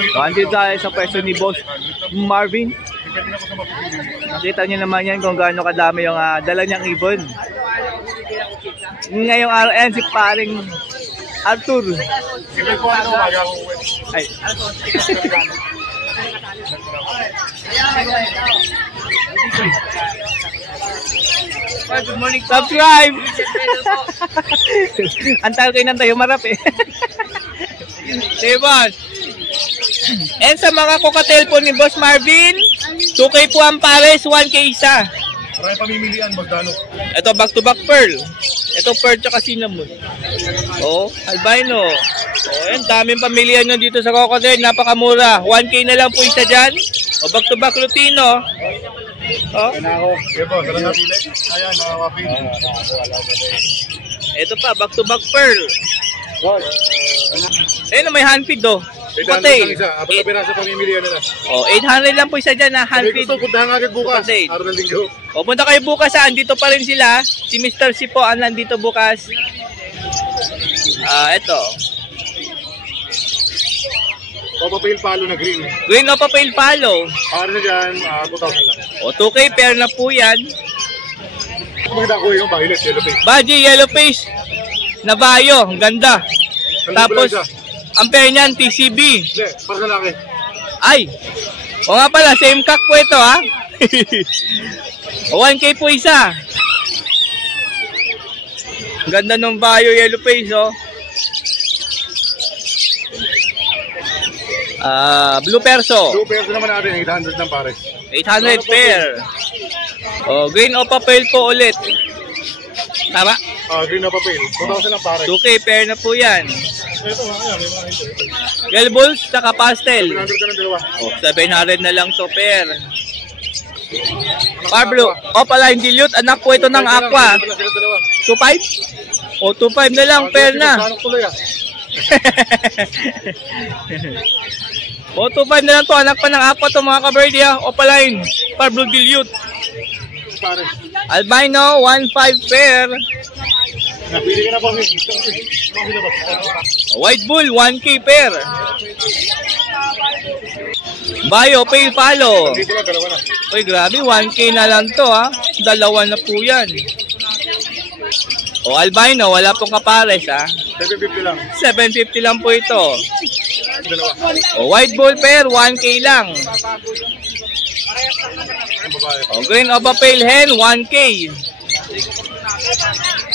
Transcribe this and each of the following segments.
So, andito tayo sa pwesto ni Boss Marvin. Nakita niyo naman yan kung gaano kadami yung dala niyang ibon. Ngayong RN si paring Arthur. Ay. Good morning. Subscribe. Antal kayo nang tayo marap eh. Diba? And sa mga cocktail po ni Boss Marvin, 2K po ang pares, 1K isa. Marami pamimilian, magdano. Ito back to back pearl. Ito pearl tsaka cinnamon. Oh, albino. Oh, yan, daming pamilya nyo dito sa cocktail, napakamura. 1K na lang po isa dyan. O back to back lutino. Oh. Yan ako. Yan po, sarang napili. Ayan, nakakapin. Ito pa, back to back pearl. Ayun, may handfeed do. 800 lang isa. Apat na piraso pamimilian nila. Oh, 800 lang po isa dyan na handfeed. Gusto, puntahan nga agad bukas. Araw ng linggo. O, punta kayo bukas ha. Andito pa rin sila. Si Mr. C po, nandito bukas. Ito. Papapil palo na green. Green o papel palo. Para na dyan, 2,000 lang. O, 2K pair na po yan. Maganda ko yung violet, yellow face. Baji, yellow face. Nabayo, ang ganda. Tapos, ang pair niyan, TCB. Hindi, para sa laki. Ay, o nga pala, same cock po ito ha. O, 1K po isa. Ang ganda ng bayo, yellow face oh. Blue perso. Blue perso naman natin, 800 lang pares. 800 pair. O, green o papel po ulit. Tama? Green na papel. 2,000 lang pares. 2K pair na po yan. Ito, ayan, may mga ito. Yellow balls, saka pastel. 700 ka ng dalawa. O, 700 na lang to pair. Pablo, o pala hindi dilute. Anak po ito ng aqua. 2.5? O, 2.5 na lang pair na. O, 2.5 na lang to. Anak pa ng aqua to mga kaberdi ha. Opaline, Pablo dilute. Albino, 1.5 pair. Napili ka na po. White bull, 1K pair. Bayo, pale palo. Dito lang, dalawa na. Uy, grabe, 1K na lang to ha. Dalawa na po yan. O, albino, wala pong kapares ha. 750 lang. 750 lang po ito. Dalawa. O, white bull pair, 1K lang. Ang babae. O, green opa pale hen, 1K.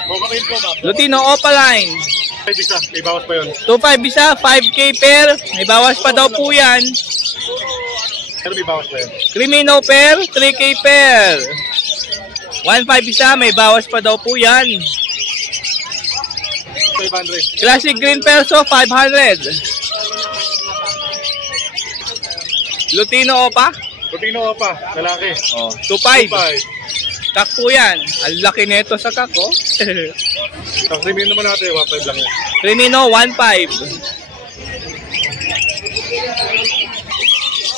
Papapil po, ma'am. Lutino opaline. 5 isa, may bawas pa yun. 2.5 isa, 5K pair. May bawas pa daw po yan. Pero may bawas pa yun. Crimino pair, 3K pair. 1.5 isa, may bawas pa daw po yan. 500. Classic green perso, 500. Lutino opa? Lutino pa, lalaki. Oh, 2.5. 5. Kak po yan. Ang laki nito sa kak, oh. Ang premium naman natin, 1.5 lang yan. Crimino, 1.5.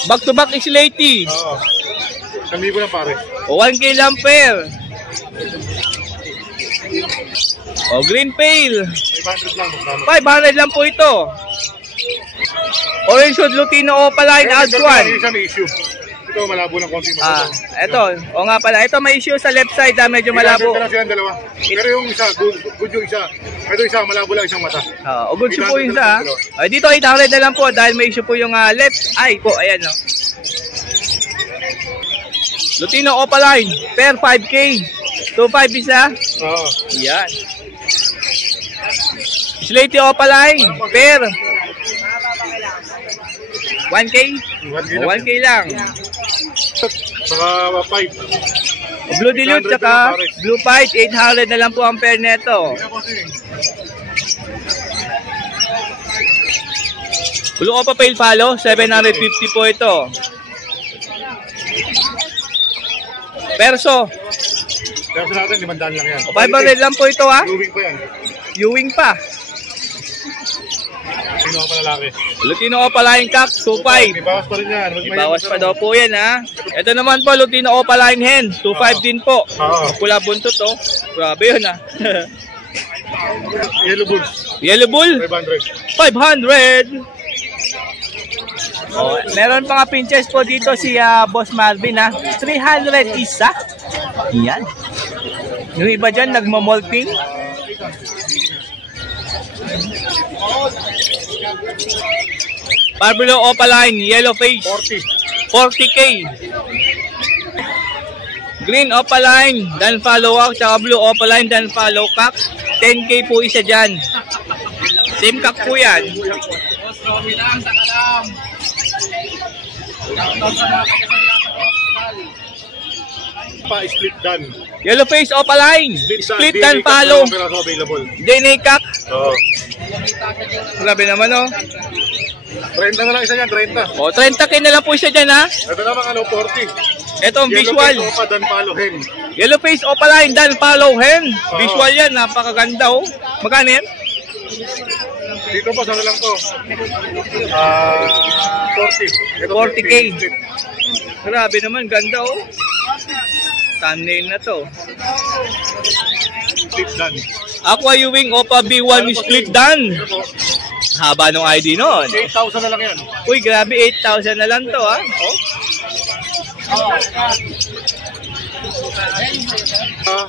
Back to back is lady. Oo. 1,000 lang pare. O, 1K lang pair. O, green pale. 500 lang. 500 lang po ito. Orange hood Lutino opaline, add one. Isa may issue. Ito malabo ng konti. Ito. O nga pala. Ito may issue sa left side. Medyo malabo. Ito lang silang dalawa. Pero yung isa, good yung isa. Ito isa, malabo lang isang mata. O, good po yung isa. O, dito 800 na lang po dahil may issue po yung left eye po. Ayan, o. Lutino opaline. Pair 5K. 2.5 isa. Oo. Yan. Slaty opaline. Pair. 1K? 1K lang. Saka 5. Blue dilute tsaka blue fight, 800 na lang po ang pair neto. Blue opa pale palo, 750 po ito. Perso. Perso natin, 500 lang yan. 500 lang po ito ha. Ewing pa yan. Ewing pa. Lutino pa lalaki. Lutino opaline cock, 2.5. May bawas pa rin yan. May bawas pa daw po yan ha. Ito naman po, Lutino opaline hen, 2.5 din po. Pula buntot oh. Grabe yun ha. Yellow bulls. Yellow bull, 500. 500. Oh, meron pa nga pinches po dito si Boss Marvin ha. 300 isa. Yan. Yung iba dyan nagmamolting. Parblo Opaline, yellow face. 40K. Green Opaline, dan follow up. Tsaka blue Opaline, dan follow cock. 10K po isa dyan. Same cock po yan. Split dan. Yellow face Opaline. Split dan follow. Available. DNA cock. Oo. Grabe naman oh. 30 na lang isa yan, 30. O, 30K na lang po isa dyan ha. Ito naman 40. Ito ang visual. Yellow face, dan follow hen. Yellow face Opaline, dan follow hen. Visual yan, napakaganda oh. Magkano yan? Dito po, ano lang to? 40. Ito 40K. Grabe naman, ganda oh. Thumbnail na to. Split dan. Aqua Ewing Opa B1 split dan. Haba nung ID nun. 8,000 na lang yan. Uy, grabe, 8,000 na lang to ha. Oh.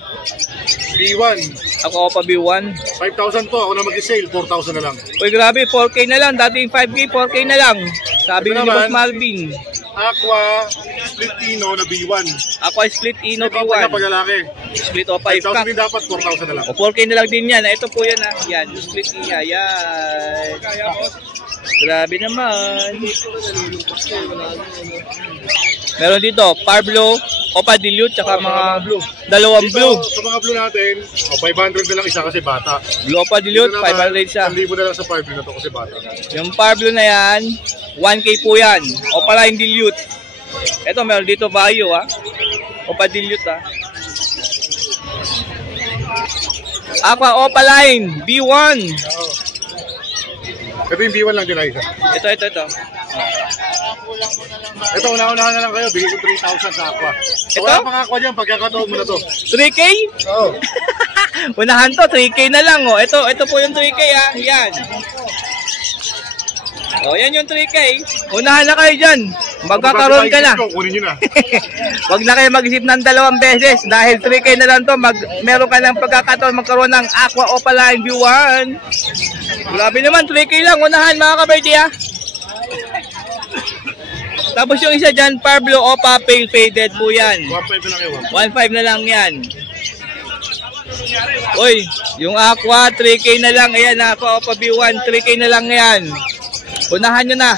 B1. Ako Opa B1. 5,000 to. Ako na mag-sale. 4,000 na lang. Uy, grabe, 4K na lang. Dating 5K, 4K na lang. Sabi Ito ni Boss naman, Marvin. Aqua Split Ino na B1. Aqua Split Ino Ito B1. pag lalaki. Split Opa 5,000 Cock. din dapat. 4,000 na lang. O 4K na lang din yan. Ito po yan ha. Yan, split niya. Yan. Grabe naman. Meron dito, Parblo, Opa Dilute, tsaka mga dalawang blue. Sa mga blue natin, 500 na lang isa kasi bata. Blue Opa Dilute, 500 isa. 1,000 na lang sa Parblo na to kasi bata. Yung Parblo na yan, 1K po yan. Opaline Dilute. Ito, meron dito Bayo ha. Opa Dilute ha. Aqua Opaline, B1. Ito yung B1 lang din ay isa. Ito. Ito, una-unahan na lang kayo. Bigay ko 3,000 sa Aqua. So, Ito? wala pang Aqua dyan. Pagkakataon mo na to. 3K? Oo. Unahan to, 3K na lang oh. Ito po yung 3K ha. Yan. Oh, yan yung 3K. Unahan na kayo dyan. Magkakaroon ka na. Kunin nyo na. Wag na kayo mag-isip ng 2 beses dahil 3K na lang to. Meron ka ng pagkakataon magkaroon ng Aqua Opaline B1. Grabe naman, 3K lang. Unahan mga kaberti ha. Tapos yung isa dyan, Parblo Opa Pale Faded po yan. 1,500 na lang yun. 1.5 na lang yan. Uy, yung Aqua, 3K na lang. Ayan, Aqua Opa B1, 3K na lang yan. Unahan nyo na.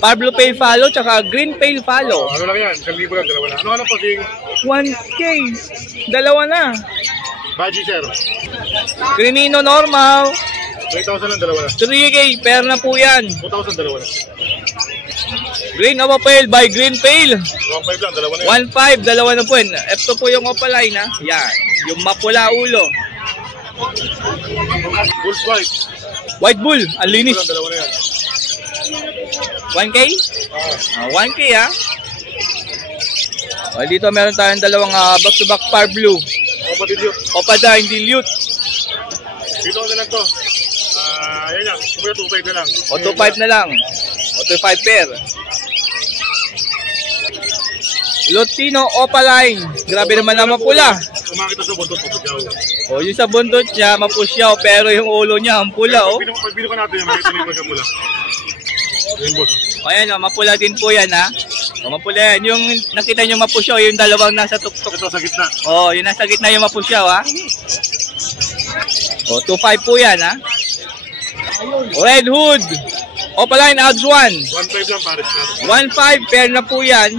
Parblo Pale Follow, tsaka Green Pale Follow. Ano lang yan? 1,000 lang, dalawa na. Ano po sing? 1K. Dalawa na. Baji, sir. Crimino normal. 3,000 lang, dalawa na. 3K, pair na po yan. 2,000, dalawa na. Green Opa Pale by Green Pale. 1,500 lang, dalawa na yan. 1.5, dalawa na po yan. Ito po yung Opaline ha. Yan. Yung mapula ulo. Bulls white. White Bull, ang linis. Ito lang, dalawa na yan. 1K? 1K ha. O, dito meron tayong dalawang back-to-back Parblo. Opa Dilute. Opa Dilute. Dito na lang to. Yan yan. Kumaya 2,500 na lang. O 2.5 na lang. O 2.5 pair. Lutino Opaline. Grabe naman na mapula. Kumakita sa bundot, pagkakaw. O yung sa bundot niya, mapusyaw. Pero yung ulo niya, ang pula o. Pag binuka natin yan, makita mo yung pagkakula. Yan, boss. O yan o, mapula din po yan ha. O mapula yan. Yung nakita nyo mapusyaw, yung dalawang nasa tuktok. Ito sa gitna. O, yung nasa gitna yung mapusyaw ha. O, 2.5 po yan ha. Red Hood. Opaline Odds 1. 1,500 lang, pares na. 1.5 pair na po yan.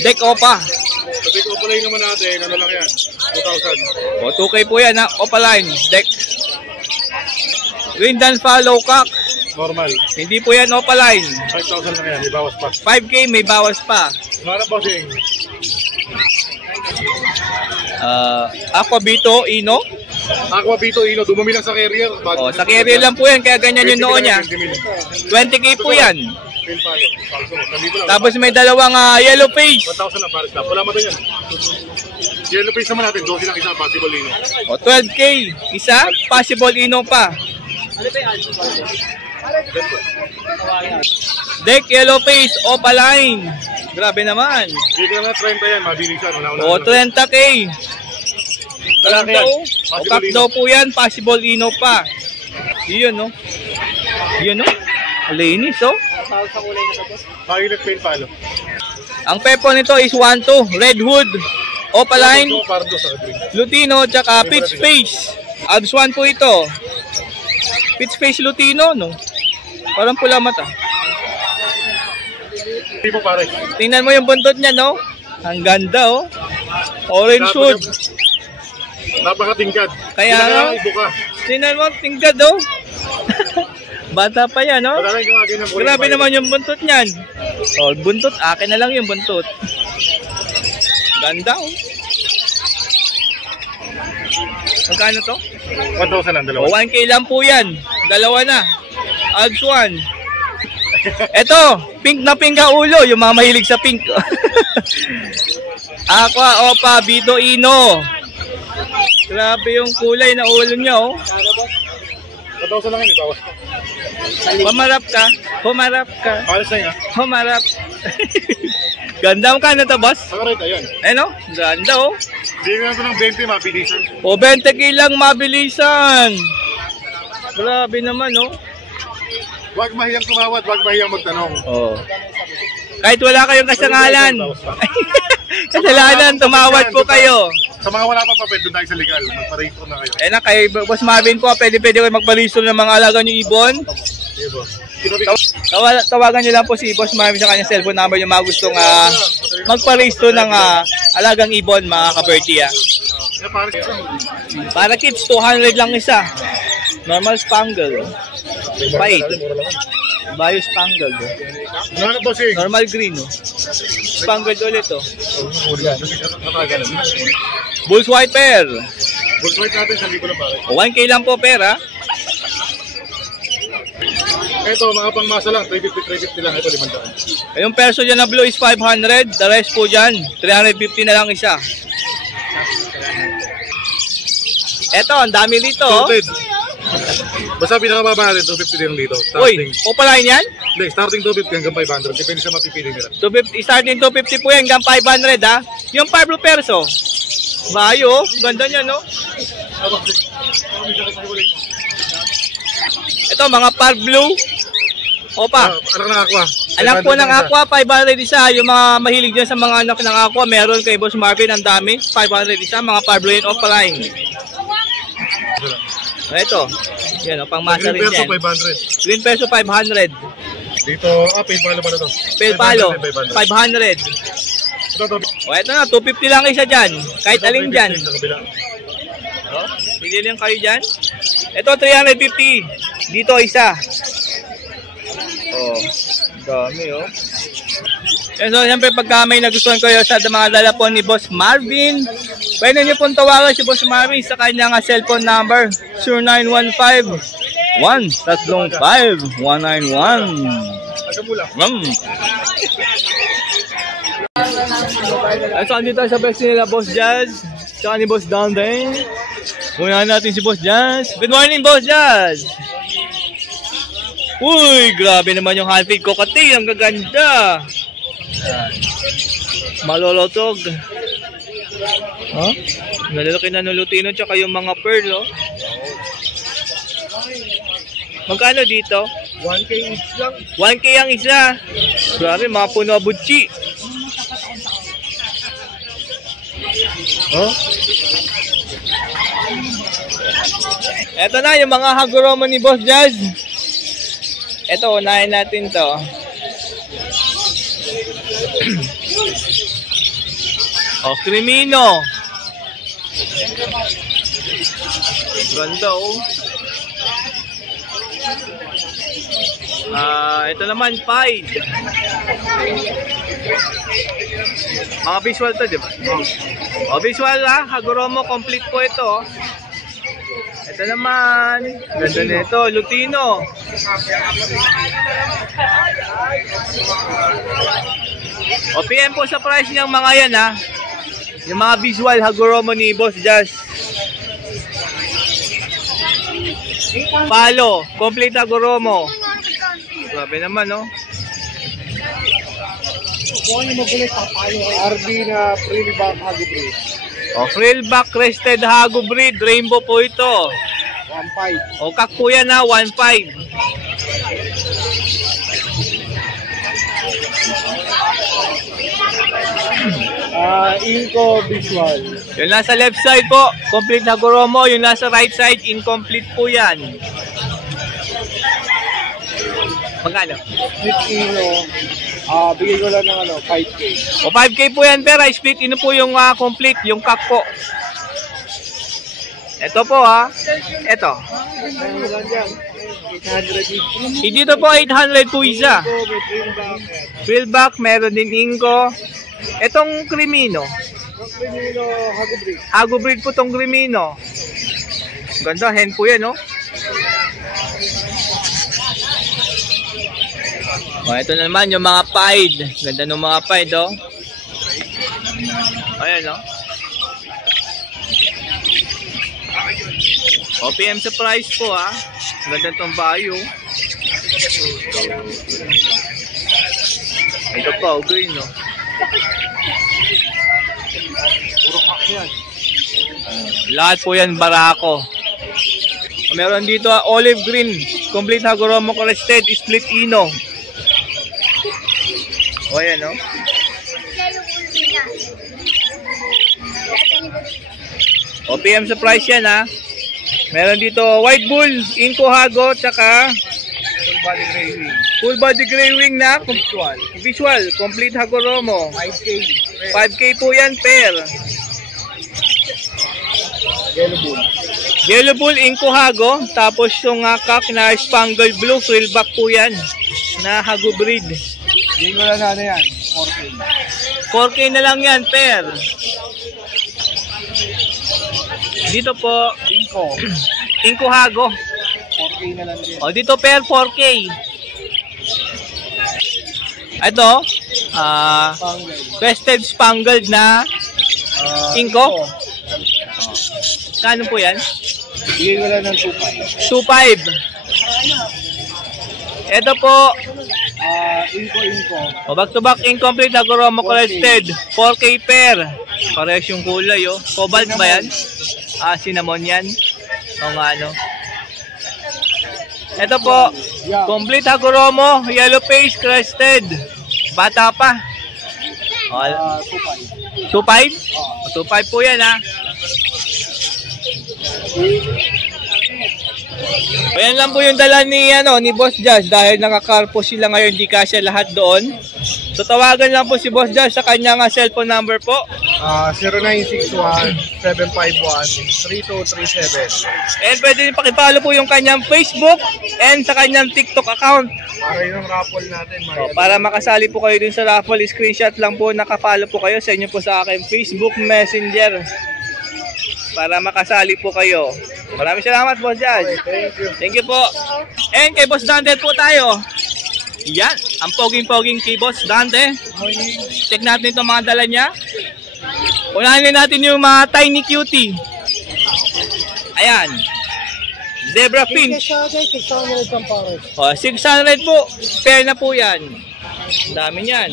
Deck Opa. Sa big Opaline naman natin, ano lang yan? 2,000. O, 2K po yan ha. Opaline. Deck. Green Dan Follow Cock. Normal. Hindi po yan Opaline. 5,000 lang yan, may bawas pa. 5K may bawas pa. Ano bossing? Aqua Bito Ino. Aqua Bito Ino, dumumi lang sa carrier. O, sa carrier lang po yan. Kaya ganyan yung noo niya. 20K po yan. Tapos may dalawang yellow face. 1,000 lang, pares na. Wala mo doon yan. Yellow face naman natin, 12 lang isa, possible Ino. O, 12K. Isa. Possible Ino pa. Deck yellow face, opaline. Grabe naman. Hindi ko na 30 yan, mabilisan. O, 30K. Lalaki yan. O, cup daw po yan, possible ino pa. Yun, no? Yun, no? Linis, oh. Violet paint palo. Ang pepo nito is 1-2. Red hood, opaline, Pardo sa green. Lutino, tsaka pitch face. Abs 1 po ito. Pitch face Lutino, no? Parang pula mata. Hindi po pare. Tingnan mo yung buntot niya, no? Ang ganda, oh. Orange hood. Napakatingkad. Kaya nga. Ibo ka. Tingnan mo, tingkad, oh. Bata pa yan, no? Wala lang gumagay ng Grabe naman yung buntot niyan. Oh, buntot, akin na lang yung buntot. Ganda, oh. Magkano to? 1,000 lang, dalawa. O, 1K lang po yan. Dalawa na. Abs 1. Eto, pink na pink ang ulo. Yung mga mahilig sa pink. Aqua, Opa, Bito, Ino. Grabe yung kulay na ulo niya, oh. 1,000 lang yun, bawas. Pumarap ka. Pumarap ka. Alas na yun, Pumarap. Ganda mo ka na to, boss? Sakarita, yan. Ano? Ganda, oh. Bigyan ko ng 20, mabilisan. O, 20K lang mabilisan. Grabe naman, oh. Huwag mahiyang tumawad, huwag mahiyang magtanong. Oh. Kahit wala kayong kasangalan. Kasalanan, tumawad po kayo. Sa mga wala pa papel, doon tayo sa legal. Magpa-register na kayo. Eh na, kay Boss Marvin po, pwede kayo magpa-register ng mga alaga nyo ibon. Diba? Tawagan nyo lang po si Boss Marvin sa kanyang cellphone number yung mga gustong magpa-register ng alagang ibon, mga ka-Bertie. Para kids, 200 lang isa. Normal Spangle. Fight. Bio Spangled. Ano po si? Normal green, no? Spangled ulit, oh. Bulls White Pair. Bulls White natin, 1,000 lang pare. 1K lang po pera. Ito, mga pangmasa lang, 350 lang. Ito, 500. Yung perso dyan na blue is 500. The rest po dyan, 350 na lang isa. Eto, ang dami dito, oh. Basta pinakamababa natin, 250 din dito. Uy, Starting. opalain yan? Hindi, starting 250 hanggang 500. Depende sa mapipili nila. 250, starting 250 po yan, hanggang 500, ha? Yung Pablo Perso. Bayo, ganda niya, no? Ito, mga Par Blue. Opa. Anak ng Aqua. Anak po ng Aqua, 500 isa. Yung mga mahilig dyan sa mga anak ng Aqua, meron kay Boss Marvin, ang dami. 500 isa, mga Par Blue and opaline. Ito, yan, pang masa rin yan. Green Perso 500. Dito, pail palo pa na to. Pail palo, 500. O, ito na, 250 lang isa dyan. Kahit alin dyan. O, pili lang kayo dyan. Ito, 350. Dito, isa. O, dami, o. So, siyempre, pagka may nagustuhan kayo sa mga dala po ni Boss Marvin, pwede nyo pong tawagan si Boss Marvin sa kanyang cellphone number 0915-135-191. So, andito sa best nila, Boss Jazz, tsaka ni Boss Dante. Muna natin si Boss Jazz. Good morning, Boss Jazz! Uy, grabe naman yung handfeed ko, Kati. Ang gaganda. Malolotog. Huh? Nalalaki na ng Lutino tsaka yung mga pearl, oh. Magkano dito? 1K each lang. 1K ang isa. Grabe, mga puno abutsi. Oh? Eto na, yung mga Hagoromo ni Boss Jazz. Eto, unahin natin to. Oh, Crimino. Ganda, oh. Ito naman, Pied. Mga visual to, di ba? Oh, visual, ha? Hagoromo, complete po ito, oh. Ito naman, ganda nito, Lutino. O, PM po sa price niyang mga yan, ha. Yung mga visual Hagoromo ni Boss Jazz. Palo, complete Hagoromo. Grabe naman, no? RB na Frillback Hago Breed. O, Frillback Crested Hago Breed. Rainbow po ito. 1.5. O, kak po yan ha, 1.5. Inco Visual. Yung nasa left side po, complete Hagoromo. Yung nasa right side, incomplete po yan. Magkano? Split Ino. Bigay ko lang ng 5K. O 5K po yan, pero split ino po yung complete, yung kak po. Ito po ha. Ito. Ano lang yan? 800 each. Dito po 800 po isa. Frillback, meron din Inco. Etong Crimino. Crimino Hago Breed. Hago Breed po tong Crimino. Ganda, hen po yan, no? O, ito na naman yung mga pied. Ganda ng mga pied, oh. Ayan, no? O, PM sa price po, ha? Ganda tong bayo. Ito pa, green, no? Puro kak yan. Lahat po yan barako. Meron dito olive green, complete Hagoromo Crested, split ino. O yan, no? O PM sa price yan, ha? Meron dito white bull, Inco Hago, tsaka Full body gray wing. full body gray wing na Visual. visual, complete Hagoromo. 5K. 5K po yan, pair. Yellow Bull. Yellow bull, Inco Hago, tapos yung kak na spangled blue, frillback po yan, na Hago breed. Bigay ko lang na ano yan. 4K. 4K na lang yan, pair. Dito po, Inco. Inco Hago. 4K na lang din. O, dito pair, 4K. Ito, Spangled. crested spangled na Inco. Kano po yan? Bigay ko lang ng 2.5. 2.5. Ito po, Inco. o back to back incomplete Hagoromo Crested, 4K pair. Parehas yung kulay, oh. Cobalt ba yan? Cinnamon yan. O nga, ano. Ito po, complete Hagoromo, yellow face crested. Bata pa. O, 2.5. 2.5? 2.5 po yan, ha. Ayan lang po yung dala ni Boss Jazz dahil nakakarpo sila ngayon, di kasya lahat doon. So tawagan lang po si Boss Jazz sa kanyang cellphone number po. 0961-751-3237. And pwede din pakipalo po yung kanyang Facebook and sa kanyang TikTok account. Para yung raffle natin. So, para makasali po kayo dun sa raffle, screenshot lang po, nakapalo po kayo sa inyo po sa aking Facebook Messenger. Para makasali po kayo. Maraming salamat, Boss Jazz. Thank you. Thank you po. And kay Boss Dante po tayo. Yan, ang poging-poging kay Boss Dante. Check natin itong mga dala niya. Unahin natin yung mga tiny cutie. Ayan. Zebra Finch. 600 ang pares. O, 600 po. Pair na po yan. Ang dami yan.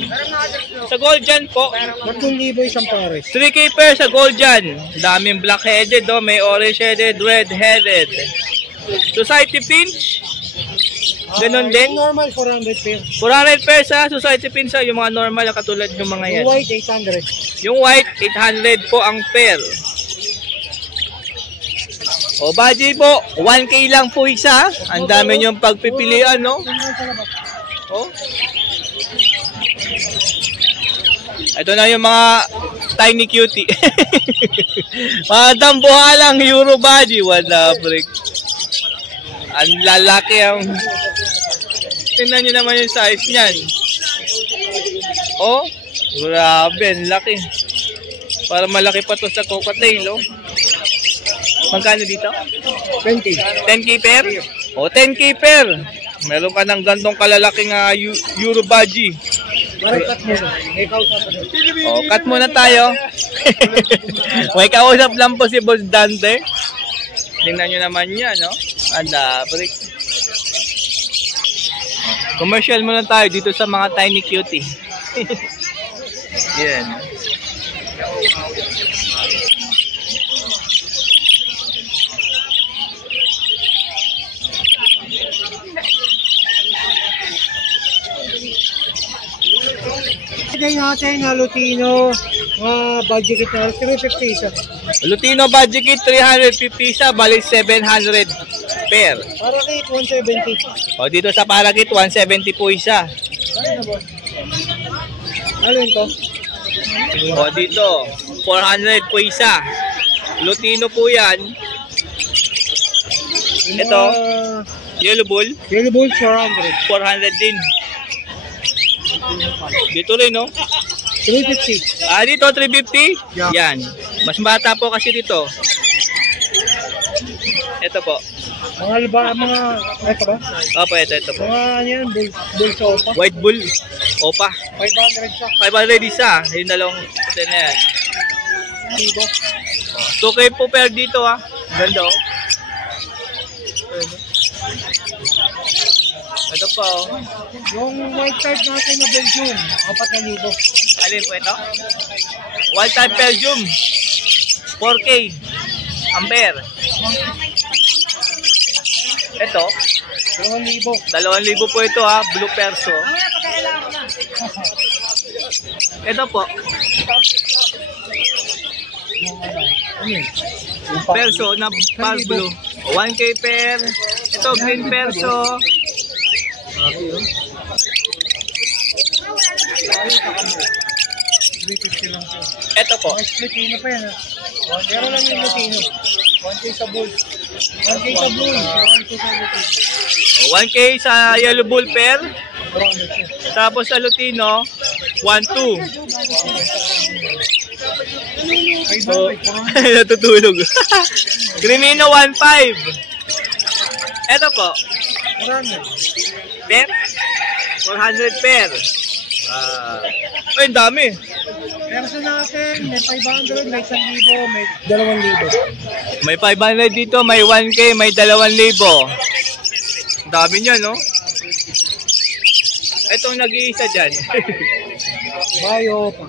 Sa gold dyan po. 3,000 isang pares. 3K pair sa gold dyan. Daming black-headed, oh. May orange-headed, red-headed. Society Finch. Ganun din. Normal 400 pair. 400 pair sa Society Finch, yung mga normal na katulad ng mga yan. White 800. Yung white, 800 po ang pair. O, budget po, 1K lang po isa. Ang dami niyong pagpipilian, no? Oh. Ito na yung mga tiny cutie. Mga dambuhalang Euro body. Wala, break. Ang lalaki ang... Tingnan nyo naman yung size niyan. Oh, grabe, ang laki. Para malaki pa to sa cocktail, oh. Magkano dito? 20. 10K pair? O, 10K pair. Meron ka ng gantong kalalaking Euro budgie. Cut muna. Ikaw sa O, cut muna tayo. May kausap lang po si Boss Dante. Tingnan nyo naman yan, no? Anda, break. Commercial muna tayo dito sa mga tiny cutie. Yan. Bigay natin na Lutino, budget na 350 isa. Lutino budget kit 350 isa, balik 700 pair. Para kay 170. O dito sa Parakit 170 po isa. Alin to? O dito 400 po isa. Lutino po yan. Ito, Yellow Bull, Yellow Bull 400. 400 din. Dito rin, no? 350. Ah, dito 350? Yeah. Yan. Mas bata po kasi dito. Ito po. Mga ito ba? Opo, ito po. Mga ano yan, bull sa opa. White Bull. Opa. 500 siya. 500 isa. Yung dalawang ito na yan. Dito. 2K po per dito, ha. Ganda, oh. Ito po, oh. Yung white type natin na Belgium, 4,000. Alin po ito? Wild type Belgium. 4K. Ampere. Ito, 2,000. 2,000 po ito, ha. Blue Perso. Ito po, Perso na pal blue. 1K per. Ito, green Perso. Ito po. Mga Lutino pa yan ha. Meron lang yung Lutino. 1K sa bull. 1K sa bull. 1K sa Lutino. 1K sa Yellow Bull pair. 400 siya. Tapos sa Lutino, 1-2. So, natutulog. Crimino 1-5. Ito po. 400. Pair? 400 pair. Ay, ang dami. Perso natin, may 500, may 1,000, may 2,000. May 500 dito, may 1K, may 2,000. Ang dami niya, no? Itong nag-iisa dyan. Bayo pa.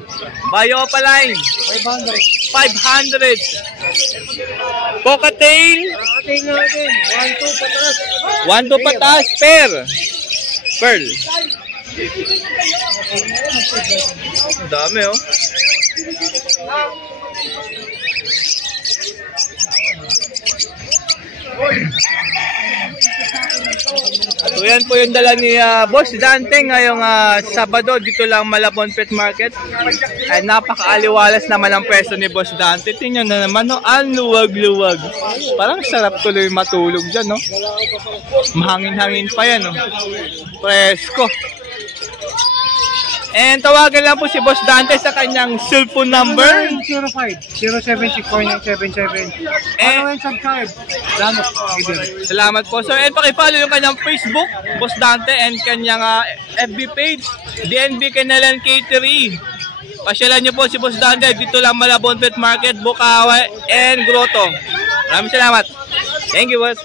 Bayo pa line. 500. 500. Cocktail. Ating natin, 1,2 pataas. 1-2 pataas pair. Pearl. Ang dami, oh. So yan po yung dala ni Boss Dante ngayong Sabado dito lang Malabon Pet Market. Ay napakaaliwalas naman ang pwesto ni Boss Dante. Tingnan na naman, no? Ang luwag-luwag. Parang sarap tuloy matulog dyan, no? Mahangin-hangin pa yan, no? Presko. And tawagan lang po si Boss Dante sa kanyang cellphone number. 0905-076-4977. Ano yung subscribe? Salamat po. So, and pakifollow yung kanyang Facebook, Boss Dante, and kanyang FB page, DNB Kanalan Catering. Pasyalan niyo po si Boss Dante dito lang Malabon Pet Market, Bukawi, and Grotto. Maraming salamat. Thank you, Boss.